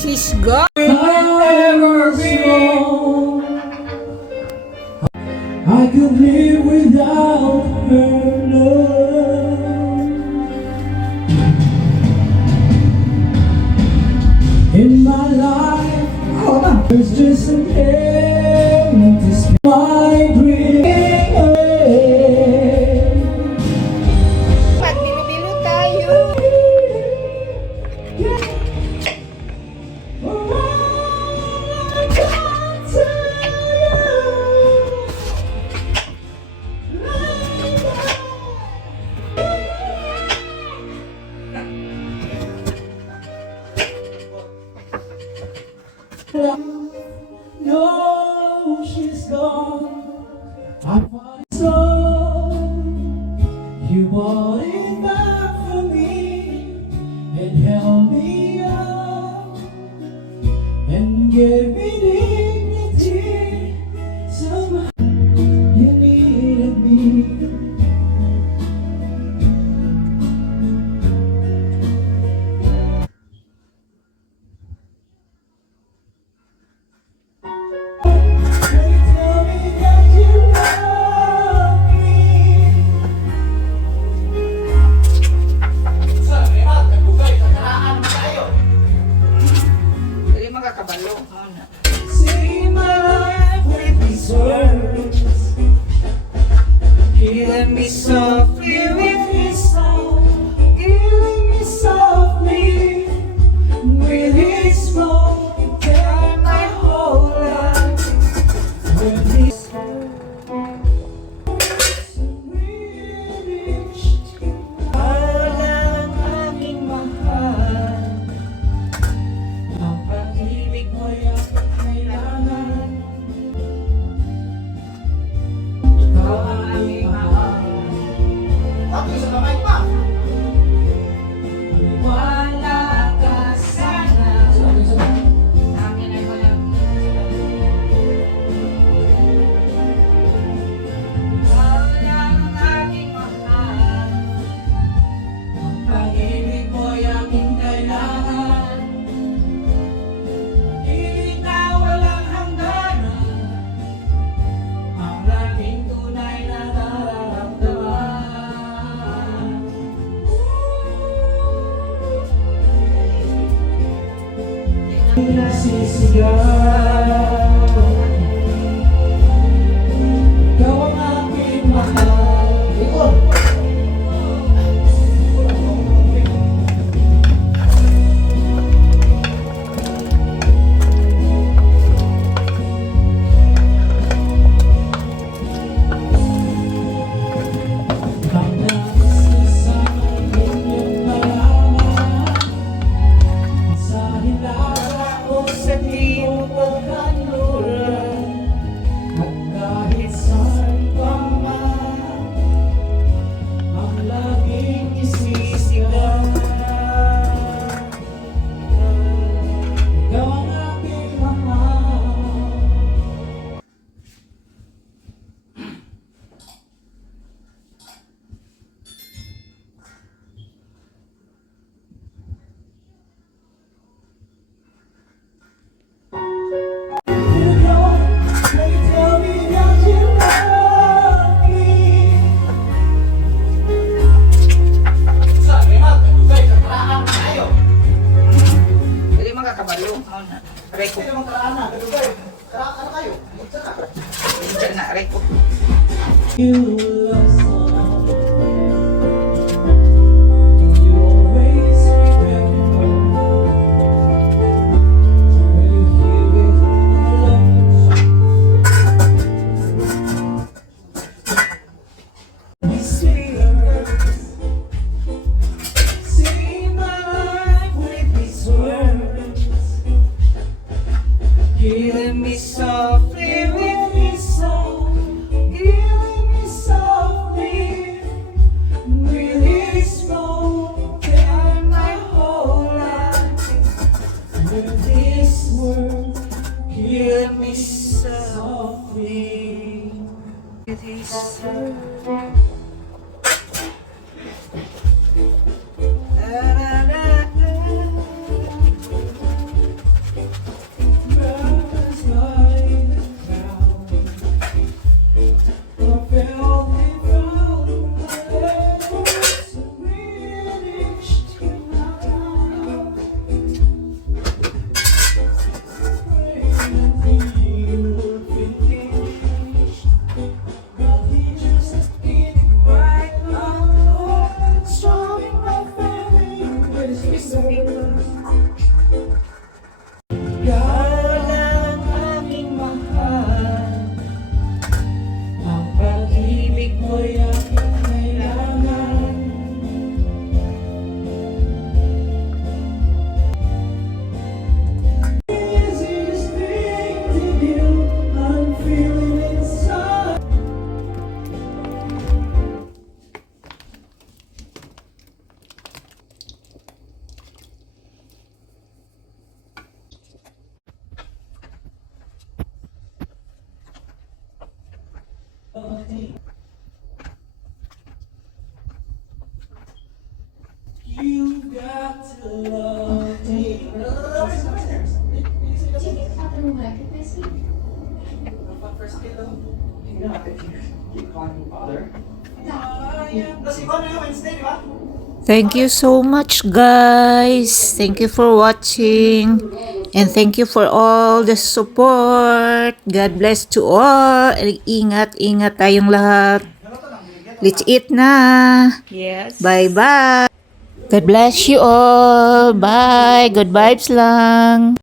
she's gone. Never been. I could live without her love. In my life, there's just an empty space. My dream. Magbilo-bilo tayo. No, she's gone. I find so you bought it back for me and held me up and gave me dignity. Somehow you needed me. Dali makakabalo. See my life with these words, killing me softly with his song, killing me softly with his song. Turn my whole life with his walang aking mahal. Ang pag-ibig mo'y aking kailangan. Ikaw ang aming mahal. Wala ka sana. Amin ay walang walang aking mahal. Ang pag-ibig mo'y aking kailangan. Hindi na walang hangganan. Ang laging tunay na nararamdaman. Nasisigaw, ikaw ang aking mahal. Ikot! Ang nasasama inyong mayaman sa hilaga o sa timog kanluran, at kahit saan pa man ang laging isisigaw. Ikaw ang aking mahal. You know, they tell me that you love me. Dali makakabalo. Aray ko. Diyan na, aray ko. You love someone, you always remember. When you hear it, love these fingers. See my life with these words, killing me softly with his song, killing me softly with his song. Turn my whole life with his word, killing me softly with his word. Thank you so much, guys. Thank you for watching. And thank you for all the support. God bless to all. Ingat tayong lahat. Let's eat na. Yes. Bye-bye. God bless you all. Bye. Good vibes lang.